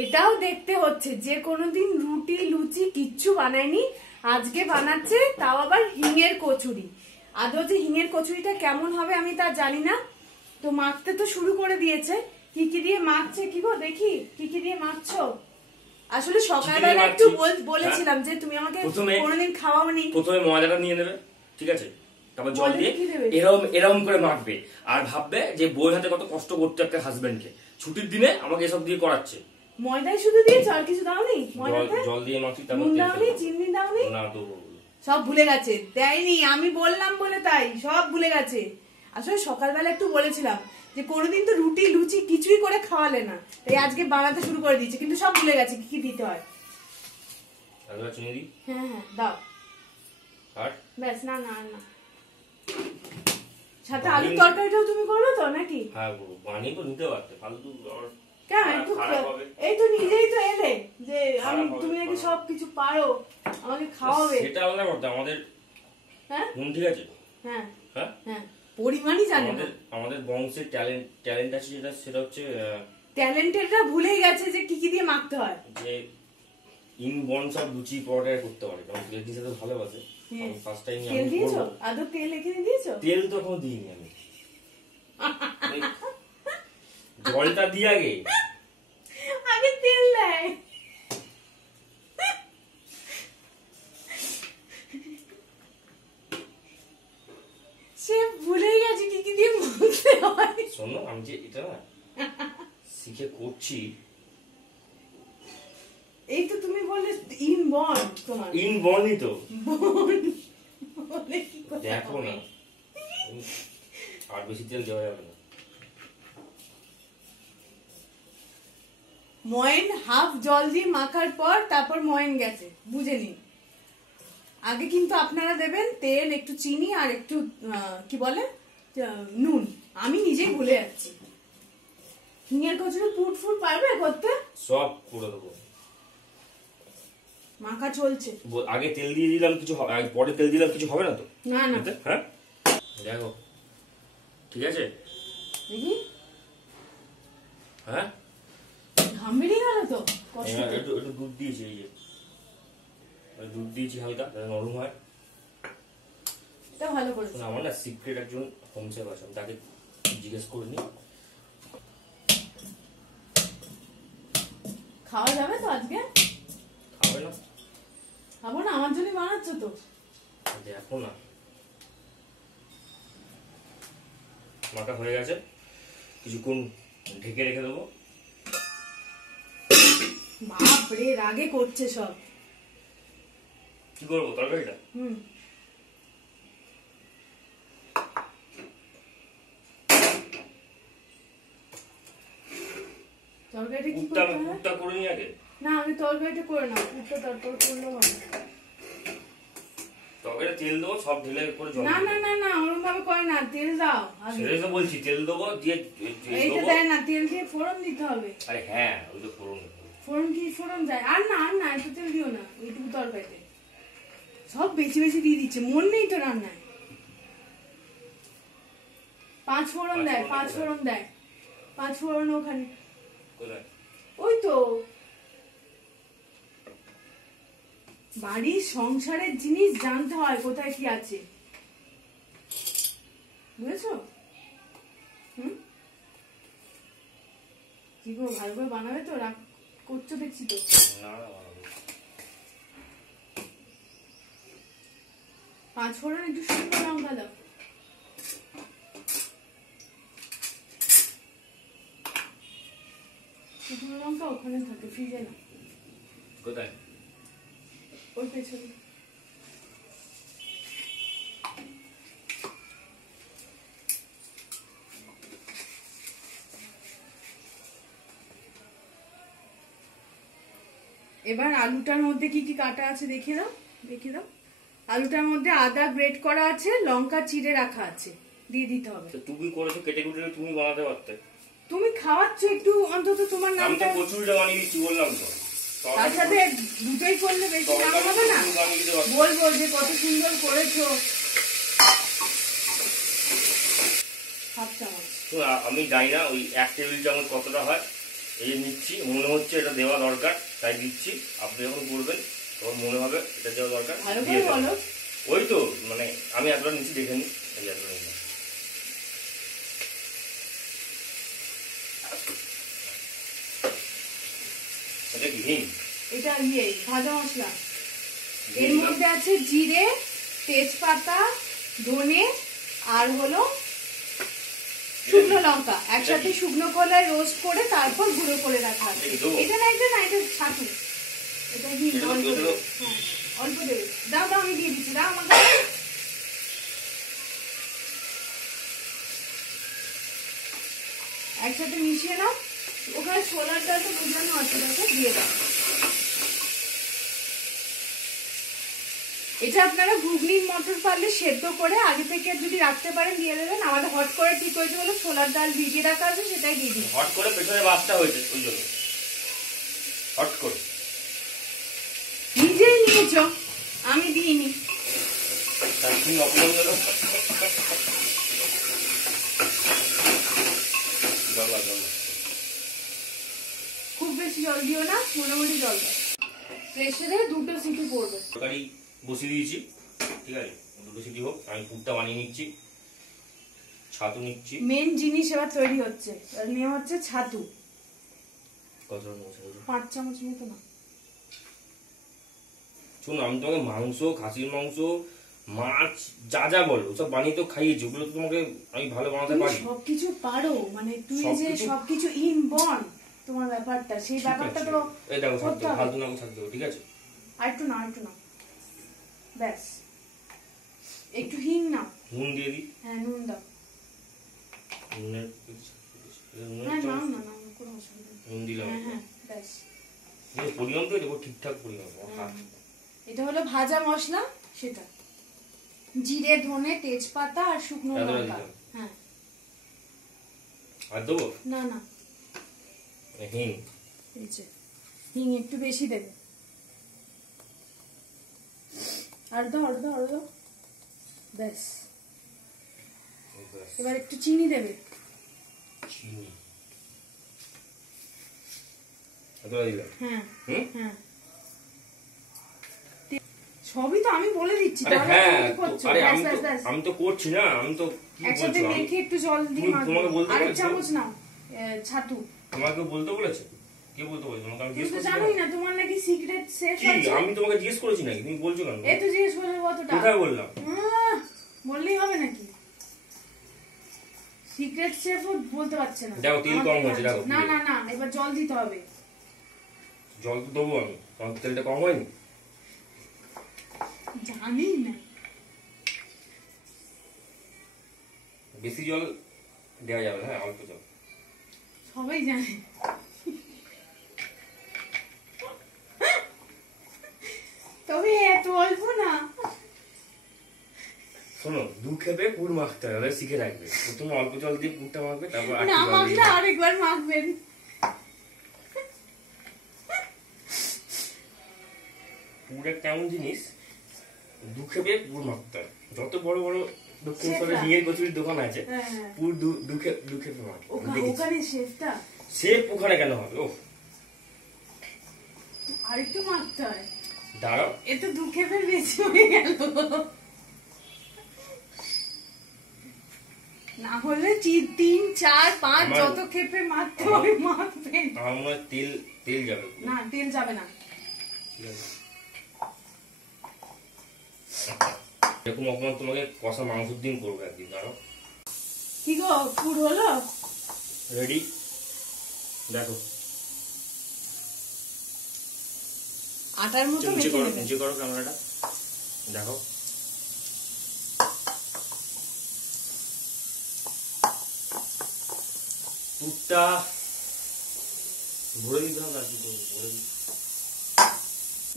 এটাও দেখতে হচ্ছে যে কোনোদিন রুটি লুচি কিচ্ছু বানায়নি, আজকে বানাচ্ছে, তাও আবার হিঙের কচুরি। আদৌ যে হিঙের কচুরিটা কেমন হবে আমি তা জানি না। তো মাখতে তো শুরু করে দিয়েছে। কি কি দিয়ে মাখছে কি গো, দেখি কি কি দিয়ে মাখছো। আসলে সকালবেলা একটু বলেছিলাম যে তুমি আমাকে কোনোদিন খাওয়াওনি। প্রথমে ময়দাটা নিয়ে নেবে, ঠিক আছে, তারপর জল দিয়ে এরকম এরকম করে মাখবে, আর ভাববে যে বউয়ের হাতে কত কষ্ট করতে একটা হাজবেন্ডকে, ছুটির দিনে আমাকে এসব দিয়ে করাচ্ছে। ময়দাই শুধু দিয়েছো আর কিছু দাওনি? ময়দাতে জল দিয়ে মাখি, তারপর নুন দাওনি, চিনি দাওনি? না তো সব ভুলে গেছে, দেয়নি, আমি বললাম বলে তাই সব ভুলে গেছে। আসলে সকালবেলা একটু বলেছিলাম যে কোনোদিন তো রুটি লুচি কিছুই করে খাওয়ালে না, তাই আজকে বানাতে শুরু করে দিয়েছে, কিন্তু সব ভুলে গেছে কি কি দিতে হয়। চিনি দিই? হ্যাঁ হ্যাঁ দাও। আর ব্যাস, না না না, সাথে আলুর তরকারিটাও তুমি করবে তো নাকি? হ্যাঁ বানিয়ে তো নিতে পারতে, ফালতু কেন? এই তো নিজেই তো এলে যে আমি তুমি নাকি সবকিছু পারো, আমাকে খাওয়াবে, সেটা আলাদা কথা। আমাদের হ্যাঁ ঠিক আছে, হ্যাঁ হ্যাঁ হ্যাঁ, পরিমাণই জানে না। আমাদের বংশের ট্যালেন্ট আছে, সেটা হচ্ছে ট্যালেন্টেডরা ভুলে গেছে যে কি কি দিয়ে মাখতে হয়। যে ইনবর্ন সব লুচি পরোটা করতে পারে, কারণ তেল দিতে তো ভালোবাসে। আমি ফার্স্ট টাইম তেল দিয়েছো? আদৌ তেল এখানে দিয়েছো? তেল তো এখনো দিইনি আমি। জলটা দিয়ে আগে তেল দেয়। সে ভুলে গেছে কি কি দিয়ে মাখতে হয়। শোনো, আমি যে এটা না শিখে করছি। এই তো তুমি বললে ইনবর্ন, তোমার ইনবর্নই তো বলে কি কথা। দেখো না, আর বেশি তেল দেওয়া যাবে না। ময়ন হাফ জল দিয়ে মাখার পর তারপর ময়ন গেছে, বুঝে নিন। আগে কিন্তু আপনারা দেবেন তেল, একটু চিনি আর একটু কি বলে নুন। আমি নিজেই ভুলে যাচ্ছি। হিঙের কচুরি পুট ফুট পারবে করতে? সব করে দেবো। মাখা চলছে। আগে তেল দিয়ে দিলাম কিছু, পরে তেল দিলাম কিছু হবে না তো? না না, হ্যাঁ দেখো ঠিক আছে দেখি। হ্যাঁ ঘাম বেরিয়ে গেল তো। একটু দুধ দিয়েছি, এই যে দুধ দিয়েছি হালকা, নরম হয়। এটা ভালো করেছে। আমার না সিক্রেট একজন হোম শেফ আছে, আমি তাকে জিজ্ঞেস করে নি। খাওয়া যাবে তো আজকে? খাবে না? খাবো না, আমার জন্য বানাচ্ছ তো। দেখো না, মাখা হয়ে গেছে, কিছুক্ষণ ঢেকে রেখে দেবো। বাপরে, রাগে করছে সব। কি করবো তরকারিটা? তরকারিটা কি করতে হবে? পুরটা করে নি আগে। না, আমি তরকারিটা করে নাও, পুরটা তারপর করলেও হবে। তরকারিটা তেল দেবো, সব ঢেলে করে জল। না না না না, ওরকম ভাবে করে না, তেল দাও আগে। সেটাই তো বলছি, তেল দেবো দিয়ে এইটা দেয় না, তেল দিয়ে ফোড়ন দিতে হবে। আরে হ্যাঁ, ওই তো ফোড়ন। ফোড়ন কি ফোড়ন যায়? আর না একটু তেল দিও না, ওইটুকু তরকারিতে সব বেশি বেশি দিয়ে দিচ্ছে, মন নেই তো রান্নায়। 5 ফোড়ন দেয়, 5 ফোড়ন দেয়, 5 ফোড়ন ওখানে। কোথায়? ওই তো বাড়ির সংসারের জিনিস জানতে হয় কোথায় কি আছে, বুঝেছো? কি গো, ভালো করে বানাবে তো? রাগ করছো দেখছি তো। না 5 ফোড়ন একটু শুকনো লঙ্কা দাও। শুকনো লঙ্কা ওখানে থাকে, ফ্রিজে না। কোথায়? ওই পেছনে। এবার আলুটার মধ্যে কি কি কাটা আছে দেখিয়ে দাও। আলুটার মধ্যে আদা গ্রেট করা আছে, লঙ্কা চিড়ে রাখা আছে, দিয়ে দিতে হবে। তুমি করেছো, কেটে কুটে তুমি বানাতে পারতে। তুমি খাওয়াচ্ছ, একটু অন্তত তোমার নামটা। আমি তো কচুরিটা বানিয়ে দিচ্ছি, বললাম তো। তার সাথে দুটোই করলে বেশি নাম হবে না? বলবো যে কত সুন্দর করেছো। হাফ চামচ। আমি জানি না ওই 1 টেবিল চামচ কতটা হয়, এই নিচ্ছি, মনে হচ্ছে এটা দেওয়া দরকার তাই দিচ্ছি। আপনি যখন করবেন তখন মনে হবে এটা দেওয়া দরকার, দিয়ে দেবেন। ওই তো মানে আমি এতটা নিচ্ছি, দেখে নিই। এই এতটা নিলাম। এটা কি হিং? এটা ভাজা মশলা। এর মধ্যে আছে জিরে, তেজপাতা, ধনে আর হলো শুকনো লঙ্কা। একসাথে শুকনো কলায় রোস্ট করে তারপর গুঁড়ো করে রাখা আছে। এটা না, এটা ছাতু। এটা হিং অল্প দেবে। হ্যাঁ অল্প দেবে। দাও দাও, আমি দিয়ে দিচ্ছি। দাও আমাকে। একসাথে মিশিয়ে নাও। ওখানে ছোলার ডালটা বোঝানো আছে, দেখো দিয়ে দাও। এটা আপনারা ঘুগনির মটর পারলে সেদ্ধ করে আগে থেকে যদি রাখতে পারেন দিয়ে দেবেন। আমাদের হট করে ঠিক হয়েছে বলে ছোলার ডাল ভিজিয়ে রাখা আছে, সেটাই দিয়ে দিন। হট করে পেছনে বাসটা হয়েছে ওই জন্য হট করে নিজেই নিয়েছ, আমি দিইনি। খুব বেশি জল দিও না, মোটামুটি জল দাও। প্রেসারে 2টো সিটি পড়বে। তরকারি বসিয়ে দিয়েছি, ঠিক আছে, 2টো সিটি হোক। আমি পুরটা বানিয়ে নিচ্ছি, ছাতু নিচ্ছি। মেন জিনিস এবার তৈরি হচ্ছে, নিয়ে হচ্ছে ছাতু। কত 5 চামচ মতো না। শোনো, আমি তোমাকে মাংস, খাসির মাংস, মাছ যা যা বলো সব বানিয়ে তো খাইয়েছি। ওগুলো তো তোমাকে আমি ভালো বানাতে পারি। সবকিছু পারো মানে তুই যে সবকিছু ইনবর্ন তোমার ব্যাপারটা, সেই ব্যাপারটা তো এই দেখো ছাড়তে ফালতু না ছাড়তে, ঠিক আছে? আরেকটু না ব্যাস। একটু হিং নাও। নুন দিয়ে দিই। হ্যাঁ নুন দাও। নুন দিলাম। হ্যাঁ ব্যাস। পরিমাণ তো দেবো ঠিকঠাক পরিমাণ। এটা হলো ভাজা মশলা, সেটা জিরে, ধনে, তেজপাতা আর শুকনো লঙ্কা। হ্যাঁ আর দেবো না হিং। হিং একটু বেশি দেবে। আর দাও ব্যাস। এবার একটু চিনি দেবে। চিনি এতটা দিলাম। হ্যাঁ সবই তো আমি বলে দিচ্ছি। আমি তো করছি না, আমি তো একসাথে মেখে একটু জল দিয়ে তোমাকে বলতে বলেছি। আরেক চামচ নাও ছাতু। তোমাকে বলতে বলেছে? কে বলতে বলেছে তোমাকে? আমি জিজ্ঞেস করছি। জানোই না তোমার নাকি সিক্রেট সেফ আছে। আমি তোমাকে জিজ্ঞেস করেছি নাকি? তুমি বলছো কেন? এই তো জিজ্ঞেস করলে কতটা? কোথায় বললাম? বললেই হবে নাকি? সিক্রেট সেফ বলতে পারছে না। দেখো তেল কম হয়েছে, দেখো। না এবার জল দিতে হবে। জল তো দেবো আমি, তোমার তেলটা কম হয়নি? জানি না। বেশি জল দেওয়া যাবে না, হ্যাঁ অল্প জল। সবাই জানে। তবে এত অল্প না। শোনো, 2 খেপে পুর মাখতে হবে, শিখে রাখবে। প্রথমে অল্প জল দিয়ে পুরটা মাখবে, তারপর না মাখলে আরেকবার মাখবেন। পুর একটা এমন জিনিস, 2 খেপে পুর মাখতে হয়। যত বড় বড় দক্ষিণেশ্বরে হিঙের কচুরির দোকান আছে, পুর 2 খেপে মাখে। ওখানে শেফটা শেফ ওখানে কেন হবে? ও আরেকটু মাখতে হয়। দাঁড়াও, এ তো 2 খেপের বেশি হয়ে গেল। না হলে 3, 4, 5 যত খেপে মাখতে হবে মাখবেন। আমার মনে হয় তেল যাবে না, তেল যাবে না। এরকম অপমান তোমাকে কষা মাংসের দিন করবো একদিন। দাঁড়াও। কি গো, পুর হলো? রেডি? দেখো আটার মতো মেখে নেবে। নিচে করো ক্যামেরাটা, দেখো। পুরটা ভরে দিতে হবে। আর কি করবো, ভরে দিই।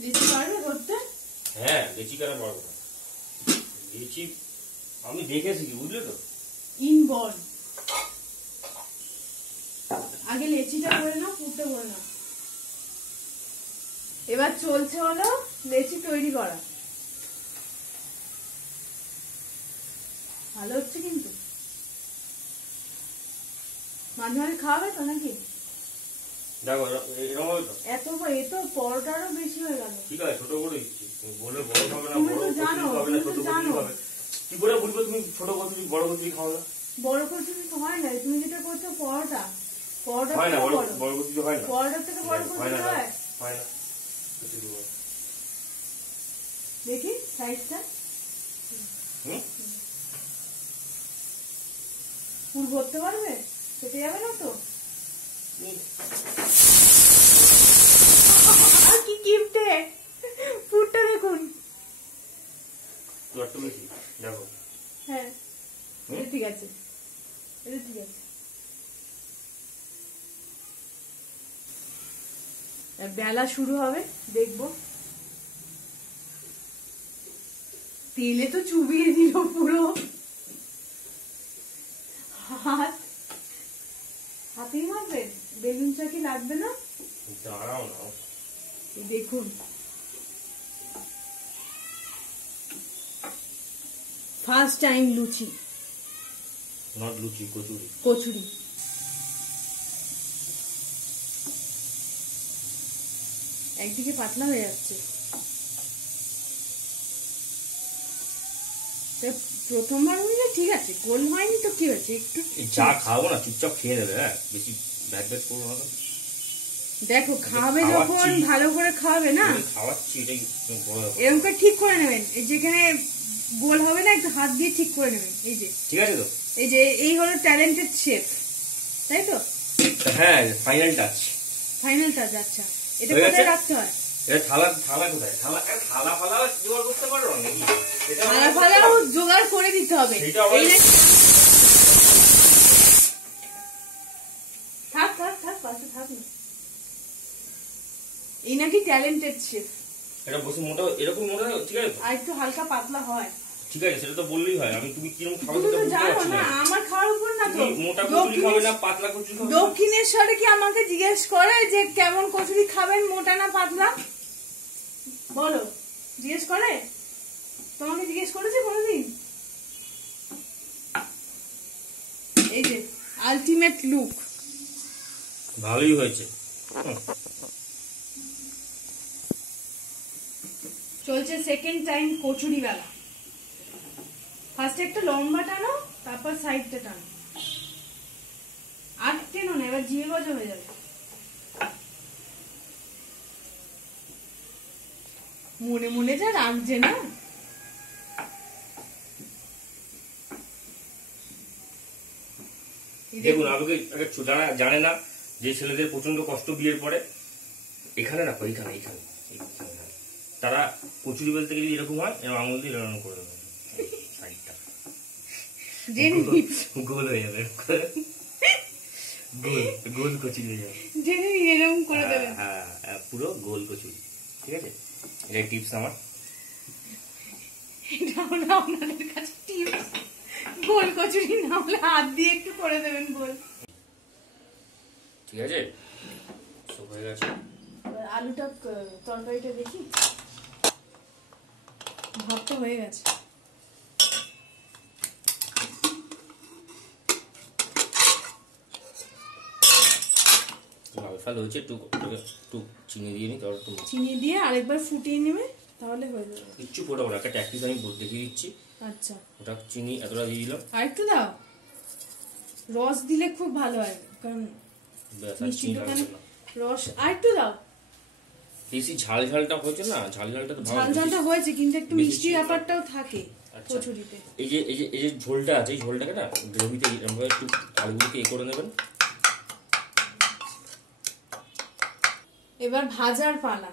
লিচি পারবে ধরতে? হ্যাঁ, লিচি কেন পারবো না? লিচি আমি দেখেছি, কি বুঝলে তো। ইনবর্ন। আগে লেচিটা করে নাও, পুরটা করে নাও। এবার চলছে হলো লেচি তৈরি করা। ভালো হচ্ছে কিন্তু। মাঝে মাঝে খাওয়াবে তো নাকি? দেখো এরকম হবে তো এত এ তো পরোটারও বেশি হয়ে গেল। ঠিক আছে, ছোট করে দিচ্ছি। তুমি বলে বড় খাবে না, তুমি বড় তো জানো, খাবে না, তুমি ছোট তো জানো। খাবে। কি করে বলবো তুমি ছোট কচুরি বড় কচুরি খাও না? বড় কচুরি তো হয় না, তুমি যেটা করছো পরোটা, পরোটা হয় না, থেকে বড় বড়, বড় কচুরি হয় না। পরোটার থেকে বড় হয় কচুরি না, হয়। হয় না। কচুরি বড়। দেখি সাইজটা হুম? ফুল ভরতে পারবে? খেতে যাবে না তো? আর কি কিপটে, ফুলটা দেখুন। তো একটু বেশি দেখো। হ্যাঁ এটা ঠিক আছে, এটা ঠিক আছে। বেলা শুরু হবে, দেখবো। তেলে তো চুবিয়ে দিল পুরো হাতেই মারবে। বেলুন চাকি লাগবে না? দাঁড়াও না। দেখুন ফার্স্ট টাইম লুচি, নট লুচি, কচুরি। কচুরি। একদিকে পাতলা হয়ে যাচ্ছে। প্রথমবার বুঝলে ঠিক আছে, গোল হয়নি তো কি হয়েছে, একটু যা খাবো না চুপচাপ খেয়ে নেবে। হ্যাঁ, বেশি ব্যাট ব্যাট করবো না। দেখো খাবে যখন ভালো করে খাওয়াবে না, খাওয়াচ্ছি এটাই বড় ব্যাপার। এরকম করে ঠিক করে নেবেন। এই যেখানে গোল হবে না একটু হাত দিয়ে ঠিক করে নেবেন। এই যে ঠিক আছে তো, এই যে এই হলো ট্যালেন্টেড শেফ, তাই তো? হ্যাঁ, ফাইনাল টাচ। Final touch. আচ্ছা এটা হয়ে কোথায় গেছে? রাখতে হয়? এটা থালা থালা কোথায়? থালা থালা ফালা জোগাড় করতে পারো নাকি? থালা ফালাও জোগাড় করে দিতে হবে। সেটা আবার- এই নাকি থাক থাক থাক পাশে থাক না। এই নাকি ট্যালেন্টেড শেফ। এটা বসে মোটা এরকম মোটা, ঠিক আছে তো? আর একটু হালকা পাতলা হয়। ঠিক আছে, সেটা তো বললেই হয়। আমি তুমি কিরকম খাবে তুমি সেটা তো বুঝতে জানো পারছি না না। আমার খাওয়ার উপর না তো। তুমি মোটা কচুরি খাবে না, পাতলা কচুরি খাবে না? দক্ষিণেশ্বরে কি আমাকে জিজ্ঞেস করে যে কেমন কচুরি খাবেন, মোটা না পাতলা? বলো, জিজ্ঞেস করে? তোমাকে জিজ্ঞেস করেছে কোনোদিন? এই যে আলটিমেট লুক। ভালোই হয়েছে। চলছে সেকেন্ড টাইম কচুরি বেলা। ফার্স্টে একটা লম্বা টানো, তারপর সাইডটা টানো। আর টেনো না, এবার জিয়ে গজা হয়ে যাবে। মনে মনে যা রাখছে না। দেখুন, আমাকে যারা জানে না যে ছেলেদের প্রচন্ড কষ্ট বিয়ের পরে, এখানে রাখো, এখানে এখানে এখানে রাখো। তারা কচুরি বলতে গেলে এরকম হয়, এরকম আঙুল দিয়ে এরকম করে দেবে সাইডটা, গোল হয়ে যাবে। গোল গোল কচুরি হয়ে যাবে। জেনে এরকম করে দেবেন। হ্যাঁ, পুরো গোল কচুরি। ঠিক আছে, এটা টিপস আমার। এটা হলো আপনাদের কাছে টিপস। গোল কচুরি না হলে হাত দিয়ে একটু করে দেবেন গোল। ঠিক আছে, সব হয়ে গেছে। এবার আলুটা তরকারিটা দেখি, ভাতটা হয়ে গেছে। লাল ফাল হয়েছে, একটু চিনি দিয়ে নি, তারপর একটু চিনি দিয়ে আরেকবার ফুটিয়ে নেবে, তাহলে হয়ে যাবে। কিচ্ছু ফোটাবো না, একটা ট্যাকটিস আমি দেখিয়ে দিচ্ছি। আচ্ছা, ওটা চিনি এতটা দিয়ে দিলাম। আরেকটু দাও, রস দিলে খুব ভালো হয়, কারণ ব্যাস, আর মিষ্টি চিনি দোকানে লাগবে না। রস আরেকটু দাও। বেশি ঝাল ঝালটা হয়েছে না, ঝাল ঝালটা তো ভালো। ঝাল ঝালটা হয়েছে, কিন্তু একটু বেশি মিষ্টি চিনি ব্যাপারটাও থাকে আচ্ছা। কচুরিতে। এই যে ঝোলটা আছে, এই ঝোলটাকে না গ্রেভিতে আমরা একটু আলুগুলোকে করে নেবেন। এবার ভাজার পালা।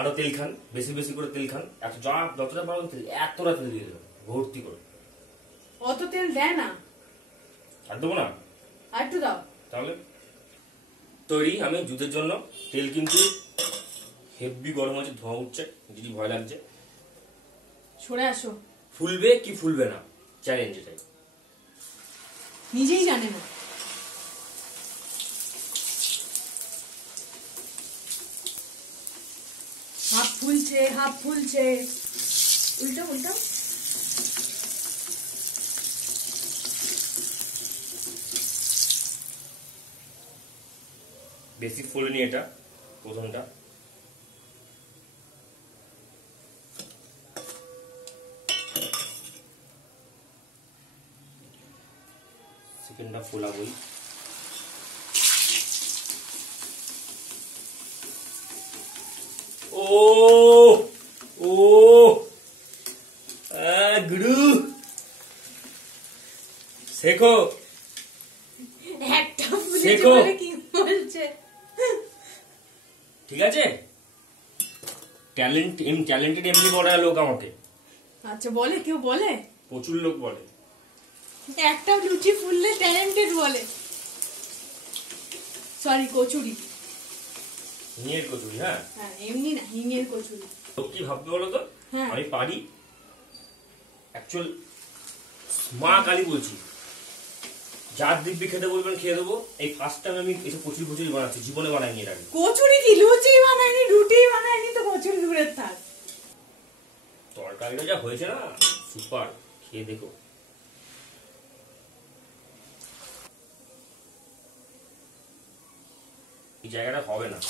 আরো তেল খান, বেশি বেশি করে তেল খান। যতটা পারো তেল, এতটা তেল দিয়ে দেবেন ভর্তি করে। অত তেল দেয় না, আর দেবো না, আরেকটু দাও। তাহলে তৈরি আমি দুধের জন্য। তেল কিন্তু হেভি গরম আছে, ধোঁয়া উঠছে, যদি ভয় লাগছে। সরে আসো, ফুলবে কি ফুলবে না, চ্যালেঞ্জ এটাই। নিজেই জানে না। হাফ ফুলছে, হাফ ফুলছে। উল্টো উল্টো। বেশি ফোলেনি এটা প্রথমটা। সেকেন্ডটা ফোলাবই। ও ও গুরু শেখো একটা ফুলেছে বলে কি বলছে? ঠিক আছে, ট্যালেন্টেড এমনি বলে লোক আমাকে। আচ্ছা বলে, কেউ বলে? প্রচুর লোক বলে। একটা লুচি ফুললে ট্যালেন্টেড বলে। সরি, কচুরি। হিঙের কচুরি। হ্যাঁ হ্যাঁ, এমনি না, হিঙের কচুরি। লোক কি ভাববে বলো তো? হ্যাঁ। আমি পারি, অ্যাকচুয়াল মা কালী বলছি, যার দিব্যি খেতে বলবেন খেয়ে দেবো। এই ফার্স্ট টাইম আমি এসব কচুরি বানাচ্ছি, জীবনে বানাইনি এর আগে। কচুরি কি, লুচি বানায়নি, রুটি বানায়নি, তো কচুরি দূরের থাক। তরকারিটা যা হয়েছে না, সুপার, খেয়ে দেখো। এই জায়গাটা হবে না।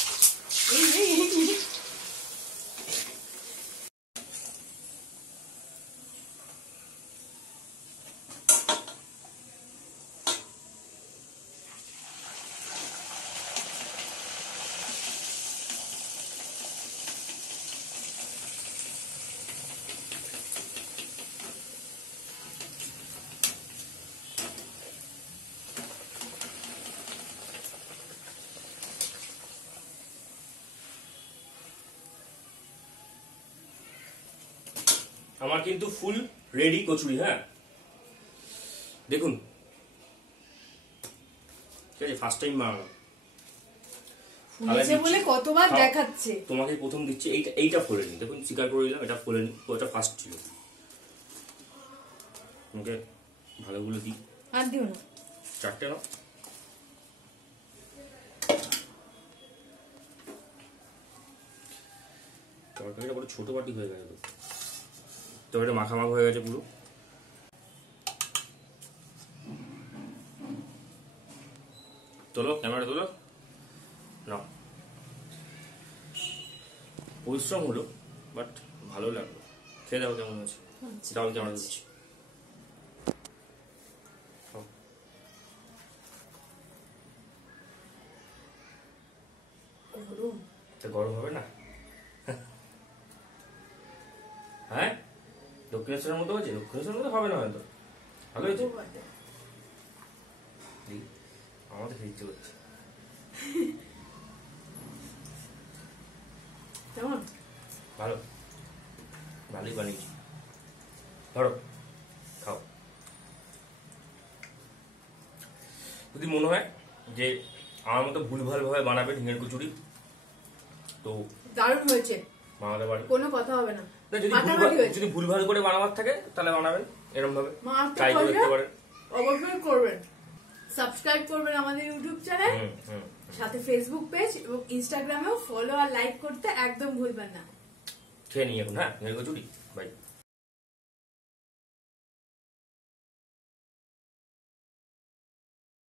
আমার কিন্তু ফুল রেডি কচুরি। হ্যাঁ দেখুন, ঠিক আছে, ফার্স্ট টাইম বানালাম। ফুলেছে বলে কতবার দেখাচ্ছে। তোমাকে প্রথম দিচ্ছি, এইটা ফোলেনি, দেখুন স্বীকার করে দিলাম, এটা ফোলেনি, ওটা ফার্স্ট ছিল। তোমাকে ভালোগুলো দিই। আর দিও না, চারটে নাও। তরকারিটা বড় ছোট বাটি হয়ে গেছে, তরকারিটা মাখামাখা হয়ে গেছে পুরো। তোলো, ক্যামেরা তোলো, নাও। পরিশ্রম হলো, বাট ভালো লাগলো। খেয়ে দেখো কেমন আছে। ডাল কেমন দিচ্ছি। গরম হবে না? হ্যাঁ, দক্ষিণেশ্বরের মতো হয়েছে। দক্ষিণেশ্বরের মতো হবে না হয়তো, ভালো হয়েছে। আমার তো খেতে ইচ্ছে করছে। ভালো, ভালোই বানিয়েছি। ধরো, খাও। যদি মনে হয় যে আমার মতো ভুলভাল ভাবে বানাবে ঢিঙের কচুরি, তো দারুণ হয়েছে, বানাতে পারে, কোনো কথা হবে না। যদি ভুলভাল করে বানাবার থাকে তাহলে বানাবেন এরকম ভাবে, ট্রাই করে দেখতে পারেন। অবশ্যই করবেন। সাবস্ক্রাইব করবেন আমাদের ইউটিউব চ্যানেল, সাথে ফেসবুক পেজ এবং ইনস্টাগ্রামেও ফলো আর লাইক করতে একদম ভুলবেন না। খেয়ে নিই এখন। হ্যাঁ, ঢিঙের কচুরি। বাই।